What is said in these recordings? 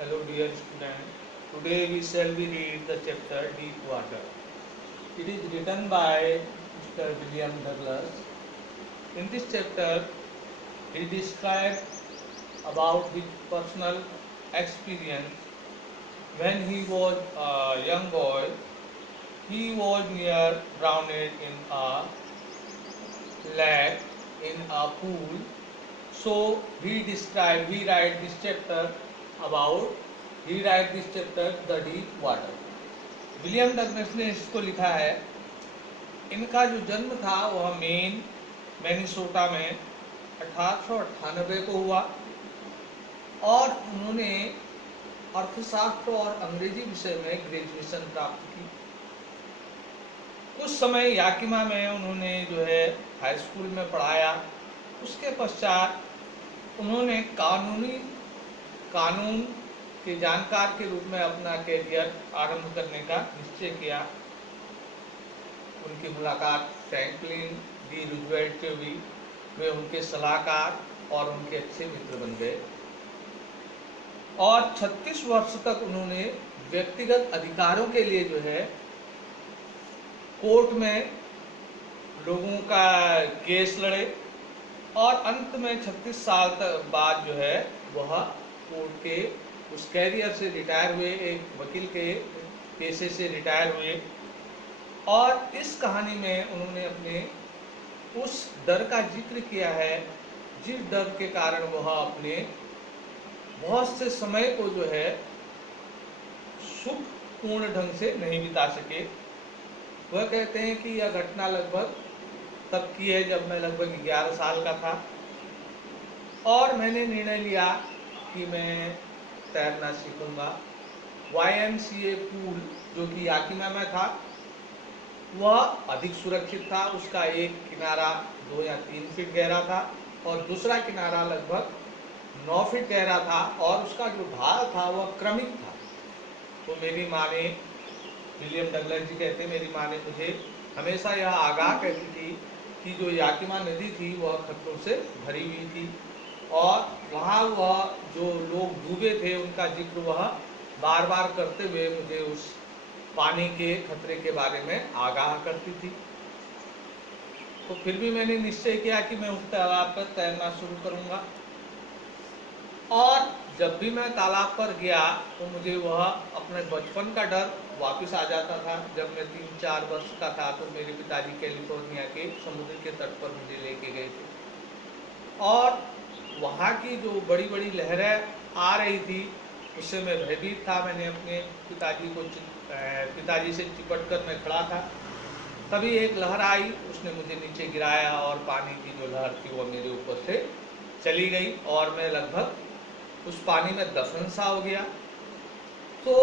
Hello dear student. Today we shall be read the chapter Deep Water. It is written by Mr. William Douglas. In this chapter, he described about his personal experience when he was a young boy. He was near drowned in a lake in a pool. So he write this chapter about he write this chapter the deep water. William Douglas ने इसको लिखा है। इनका जो जन्म था वह मैनिसोटा में 1898 को हुआ और उन्होंने अर्थशास्त्र और अंग्रेजी विषय में ग्रेजुएशन प्राप्त की। कुछ समय याकिमा में उन्होंने जो है हाई स्कूल में पढ़ाया। उसके पश्चात उन्होंने कानून के जानकार के रूप में अपना कैरियर आरंभ करने का निश्चय किया। उनकी मुलाकात फ्रैंकलिन डी रूजवेल्ट से हुई। वे उनके सलाहकार और उनके अच्छे मित्र बन गए और 36 वर्ष तक उन्होंने व्यक्तिगत अधिकारों के लिए जो है कोर्ट में लोगों का केस लड़े और अंत में 36 साल तक बाद जो है वह कोर्ट के उस कैरियर से रिटायर हुए, एक वकील के पेशे से रिटायर हुए। और इस कहानी में उन्होंने अपने उस डर का जिक्र किया है जिस डर के कारण वह अपने बहुत से समय को जो है सुखपूर्ण ढंग से नहीं बिता सके। वह कहते हैं कि यह घटना लगभग तब की है जब मैं लगभग 11 साल का था और मैंने निर्णय लिया कि मैं तैरना सीखूंगा। YMCA पूल जो कि याकिमा में था वह अधिक सुरक्षित था। उसका एक किनारा 2 या 3 फीट गहरा था और दूसरा किनारा लगभग 9 फीट गहरा था और उसका जो ढाल था वह क्रमिक था। तो मेरी माँ ने, विलियम डगलस जी कहते, मेरी माँ ने मुझे हमेशा यह आगाह करती थी कि जो याकिमा नदी थी वह खतरों से भरी हुई थी और वहाँ वह जो लोग डूबे थे उनका जिक्र वह बार बार करते हुए मुझे उस पानी के खतरे के बारे में आगाह करती थी। तो फिर भी मैंने निश्चय किया कि मैं उस तालाब पर तैरना शुरू करूँगा और जब भी मैं तालाब पर गया तो मुझे वह अपने बचपन का डर वापस आ जाता था। जब मैं 3-4 वर्ष का था तो मेरे पिताजी कैलिफोर्निया के समुद्र के तट पर मुझे लेके गए थे और वहाँ की जो बड़ी बड़ी लहरें आ रही थी उससे मैं भयभीत था। मैंने अपने पिताजी से चिपट कर मैं खड़ा था। तभी एक लहर आई, उसने मुझे नीचे गिराया और पानी की जो लहर थी वो मेरे ऊपर से चली गई और मैं लगभग उस पानी में दफन सा हो गया। तो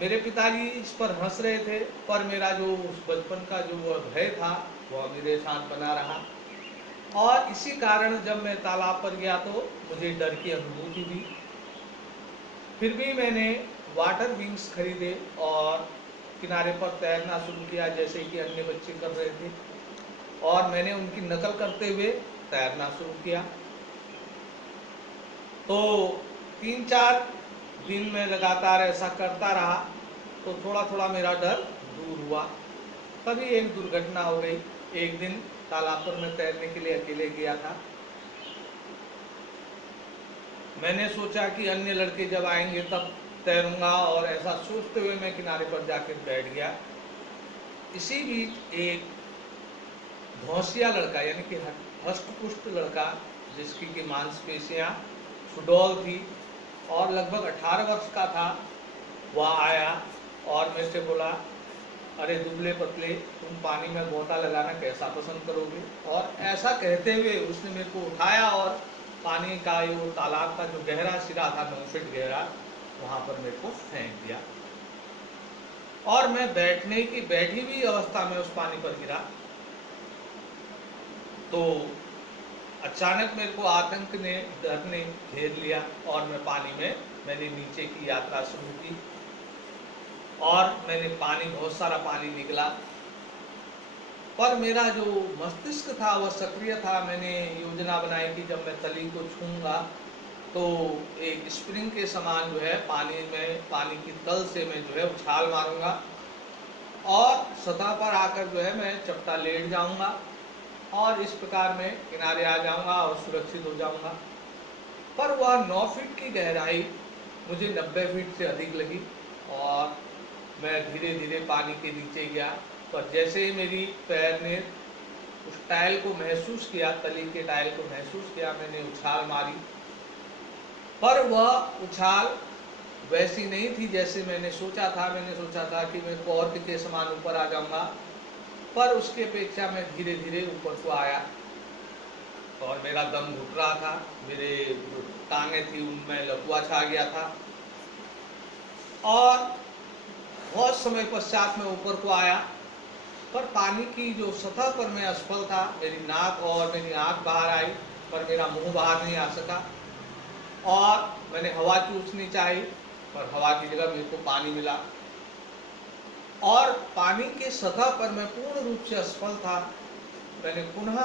मेरे पिताजी इस पर हंस रहे थे पर मेरा जो उस बचपन का जो भय था वह मेरे साथ बना रहा और इसी कारण जब मैं तालाब पर गया तो मुझे डर की अनुभूति हुई। फिर भी मैंने वाटर विंग्स खरीदे और किनारे पर तैरना शुरू किया जैसे कि अन्य बच्चे कर रहे थे और मैंने उनकी नकल करते हुए तैरना शुरू किया। तो 3-4 दिन में लगातार ऐसा करता रहा तो थोड़ा थोड़ा मेरा डर दूर हुआ। तभी एक दुर्घटना हो गई। एक दिन तालाब पर मैं तैरने के लिए अकेले गया था। मैंने सोचा कि अन्य लड़के जब आएंगे तब तैरूंगा और ऐसा सोचते हुए मैं किनारे पर जाकर बैठ गया। इसी बीच एक धौंसिया लड़का यानी कि हष्टपुष्ट लड़का जिसकी की मांसपेशियां सुडौल थी और लगभग 18 वर्ष का था, वह आया और मेरे से बोला, अरे दुबले पतले, तुम पानी में गोता लगाना कैसा पसंद करोगे। और ऐसा कहते हुए उसने मेरे को उठाया और पानी का वो तालाब का जो गहरा सिरा था 9 फीट गहरा वहाँ पर मेरे को फेंक दिया और मैं बैठी हुई अवस्था में उस पानी पर गिरा। तो अचानक मेरे को आतंक ने, डर ने घेर लिया और मैंने नीचे की यात्रा शुरू की और बहुत सारा पानी निकला पर मेरा जो मस्तिष्क था वह सक्रिय था। मैंने योजना बनाई कि जब मैं तली को छूंगा तो एक स्प्रिंग के समान जो है पानी की तल से मैं जो है उछाल मारूंगा और सतह पर आकर जो है मैं चपटा लेट जाऊंगा और इस प्रकार मैं किनारे आ जाऊंगा और सुरक्षित हो जाऊंगा। पर वह 9 फीट की गहराई मुझे 90 फीट से अधिक लगी और मैं धीरे धीरे पानी के नीचे गया। पर जैसे ही मेरी पैर ने उस टाइल को महसूस किया, तली के टाइल को महसूस किया, मैंने उछाल मारी। पर वह उछाल वैसी नहीं थी जैसे मैंने सोचा था। मैंने सोचा था कि मैं कॉर्क के समान ऊपर आ जाऊंगा, पर उसके अपेक्षा मैं धीरे धीरे ऊपर को आया और मेरा दम घुट रहा था। मेरे जो टांगे थी उनमें लकवा छा गया था और बहुत समय पश्चात मैं ऊपर को आया। पर पानी की जो सतह पर मैं असफल था, मेरी नाक और मेरी आंख बाहर आई पर मेरा मुंह बाहर नहीं आ सका और मैंने हवा चूसनी चाहिए पर हवा की जगह मेरे को पानी मिला और पानी के सतह पर मैं पूर्ण रूप से असफल था। मैंने पुनः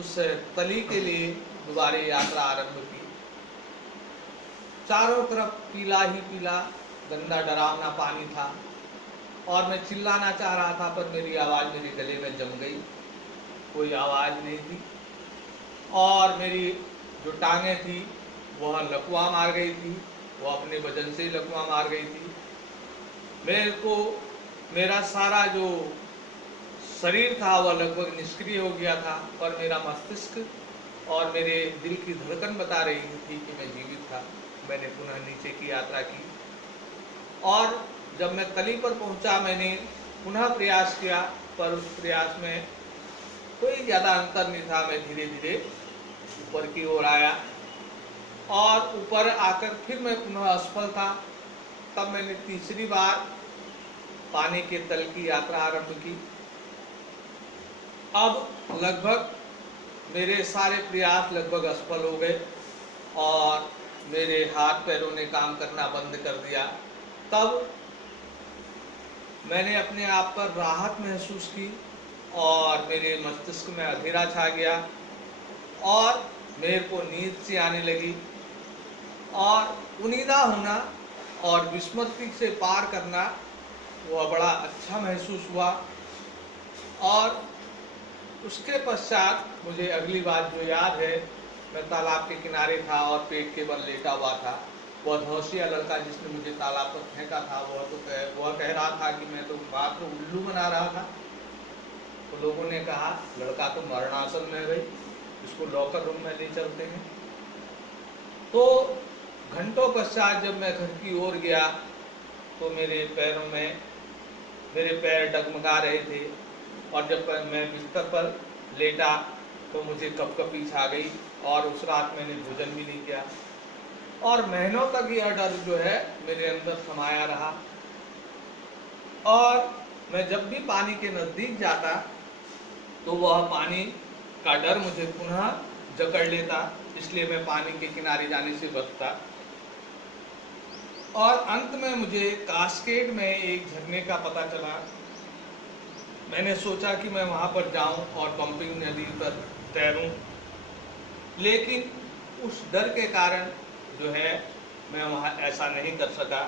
उस तली के लिए दोबारा यात्रा आरंभ की। चारों तरफ पीला ही पीला गंदा डरावना पानी था और मैं चिल्लाना चाह रहा था पर मेरी आवाज़ मेरे गले में जम गई, कोई आवाज़ नहीं थी और मेरी जो टांगें थी वह लकवा मार गई थी, वह अपने वजन से लकवा मार गई थी। मेरे को मेरा सारा जो शरीर था वह लगभग निष्क्रिय हो गया था पर मेरा मस्तिष्क और मेरे दिल की धड़कन बता रही थी कि मैं जीवित था। मैंने पुनः नीचे की यात्रा की और जब मैं तली पर पहुंचा मैंने पुनः प्रयास किया पर उस प्रयास में कोई ज़्यादा अंतर नहीं था। मैं धीरे धीरे ऊपर की ओर आया और ऊपर आकर फिर मैं पुनः असफल था। तब मैंने तीसरी बार पानी के तल की यात्रा आरंभ की। अब लगभग मेरे सारे प्रयास लगभग असफल हो गए और मेरे हाथ पैरों ने काम करना बंद कर दिया। तब मैंने अपने आप पर राहत महसूस की और मेरे मस्तिष्क में अंधेरा छा गया और मेरे को नींद सी आने लगी और उनीदा होना और विस्मृति से पार करना वह बड़ा अच्छा महसूस हुआ। और उसके पश्चात मुझे अगली बात जो याद है, मैं तालाब के किनारे था और पेट के बल लेटा हुआ था। वह धौसिया लड़का जिसने मुझे तालाब पर फेंका था वह कह रहा था कि मैं तो मात्र उल्लू बना रहा था। तो लोगों ने कहा लड़का तो मरणासन में गई, इसको लॉकर रूम में ले चलते हैं। तो घंटों पश्चात जब मैं घर की ओर गया तो मेरे पैर डगमगा रहे थे और जब मैं बिस्तर पर लेटा तो मुझे कपकपी छा गई और उस रात मैंने भोजन भी नहीं किया और महीनों तक यह डर जो है मेरे अंदर समाया रहा। और मैं जब भी पानी के नज़दीक जाता तो वह पानी का डर मुझे पुनः जकड़ लेता, इसलिए मैं पानी के किनारे जाने से बचता। और अंत में मुझे कास्केड में एक झरने का पता चला। मैंने सोचा कि मैं वहाँ पर जाऊँ और पंपिंग नदी पर तैरूं, लेकिन उस डर के कारण जो है मैं वहाँ ऐसा नहीं कर सका।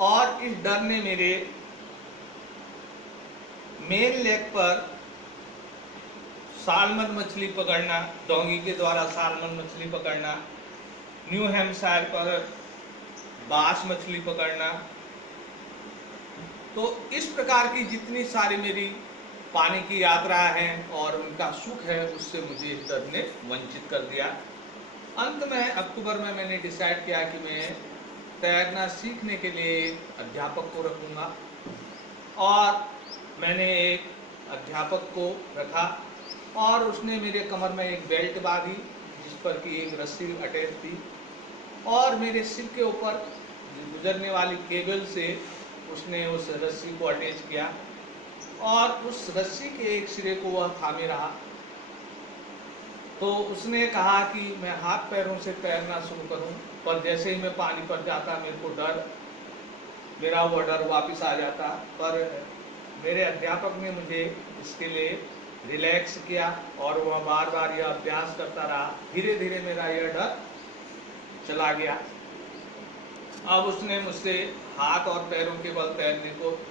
और इस डर ने मेरे मेन लेग पर सालमन मछली पकड़ना, डोंगी के द्वारा सालमन मछली पकड़ना, न्यू हैम्पशायर पर बास मछली पकड़ना, तो इस प्रकार की जितनी सारी मेरी पानी की यात्रा है और उनका सुख है उससे मुझे इस डर ने वंचित कर दिया। अंत में अक्टूबर में मैंने डिसाइड किया कि मैं तैरना सीखने के लिए अध्यापक को रखूँगा और मैंने एक अध्यापक को रखा और उसने मेरे कमर में एक बेल्ट बांधी जिस पर कि एक रस्सी अटैच थी और मेरे सिर के ऊपर गुजरने वाली केबल से उसने उस रस्सी को अटैच किया और उस रस्सी के एक सिरे को वह थामे रहा। तो उसने कहा कि मैं हाथ पैरों से तैरना शुरू करूं, पर जैसे ही मैं पानी पर जाता मेरा वो डर वापस आ जाता। पर मेरे अध्यापक ने मुझे इसके लिए रिलैक्स किया और वह बार बार यह अभ्यास करता रहा। धीरे धीरे मेरा यह डर चला गया। अब उसने मुझसे हाथ और पैरों के बल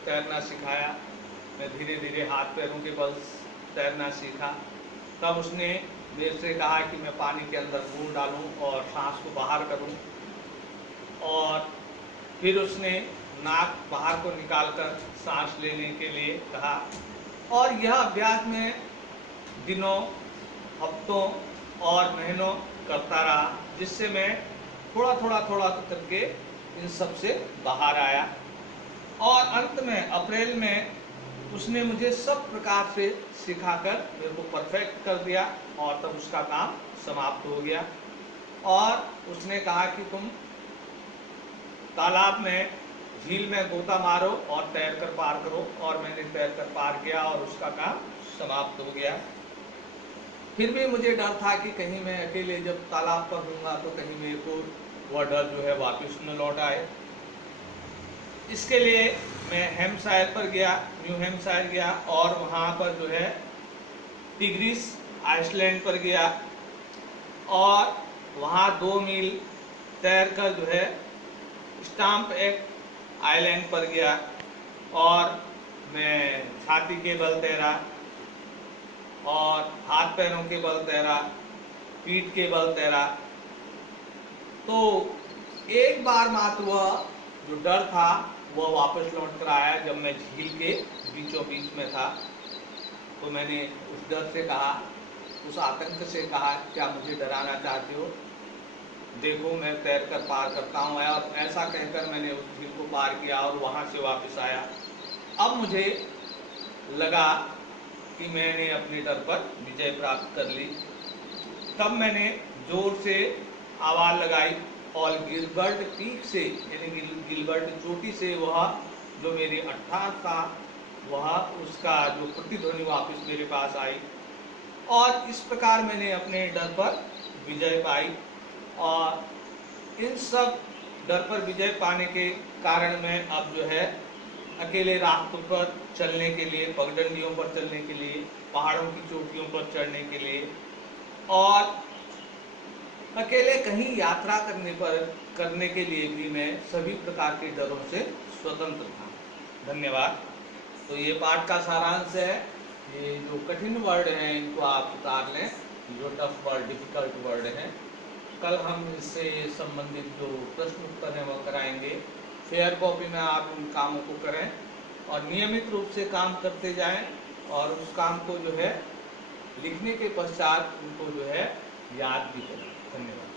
तैरना सिखाया। मैं धीरे धीरे हाथ पैरों के बल तैरना सीखा। तब उसने मेरे से कहा कि मैं पानी के अंदर बूंद डालूं और सांस को बाहर करूं, और फिर उसने नाक बाहर को निकालकर सांस लेने के लिए कहा। और यह अभ्यास में दिनों, हफ्तों और महीनों करता रहा, जिससे मैं थोड़ा थोड़ा करके इन सब से बाहर आया। और अंत में अप्रैल में उसने मुझे सब प्रकार से सिखाकर मेरे को परफेक्ट कर दिया, और तब उसका काम समाप्त हो गया। और उसने कहा कि तुम तालाब में, झील में गोता मारो और तैर कर पार करो, और मैंने तैर कर पार किया और उसका काम समाप्त हो गया। फिर भी मुझे डर था कि कहीं मैं अकेले जब तालाब पर दूंगा तो कहीं मेरे को वह डर जो है वापस न लौट आए। इसके लिए मैं हैम्पशायर पर गया, न्यू हैम्पशायर गया, और वहाँ पर जो है टिग्रिस आइसलैंड पर गया, और वहाँ 2 मील तैर कर जो है स्टाम्प एक आइलैंड पर गया, और मैं छाती के बल तैरा और हाथ पैरों के बल तैरा, पीठ के बल तैरा। तो एक बार मात्र वह जो डर था वह वापस लौट कर आया जब मैं झील के बीचों बीच में था। तो मैंने उस डर से कहा, उस आतंक से कहा, क्या मुझे डराना चाहते हो? देखो मैं तैर कर पार करता हूँ। और ऐसा कहकर मैंने उस झील को पार किया और वहाँ से वापस आया। अब मुझे लगा कि मैंने अपने डर पर विजय प्राप्त कर ली। तब मैंने जोर से आवाज़ लगाई और गिलबर्ट पीक से, यानी गिलबर्ट चोटी से वह जो मेरी अट्ठार था वह उसका जो प्रतिध्वनि वापस मेरे पास आई, और इस प्रकार मैंने अपने डर पर विजय पाई। और इन सब डर पर विजय पाने के कारण मैं अब जो है अकेले रास्तों पर चलने के लिए, पगडंडियों पर चलने के लिए, पहाड़ों की चोटियों पर चढ़ने के लिए, और अकेले कहीं यात्रा करने के लिए भी मैं सभी प्रकार के डरों से स्वतंत्र था। धन्यवाद। तो ये पाठ का सारांश है। ये जो कठिन वर्ड हैं इनको आप उतार लें, जो टफ वर्ड, डिफिकल्ट वर्ड हैं। कल हम इससे संबंधित जो प्रश्न उत्तर हैं वह कराएंगे। फेयर कॉपी में आप उन कामों को करें और नियमित रूप से काम करते जाएं, और उस काम को जो है लिखने के पश्चात उनको जो है याद भी करें। धन्यवाद।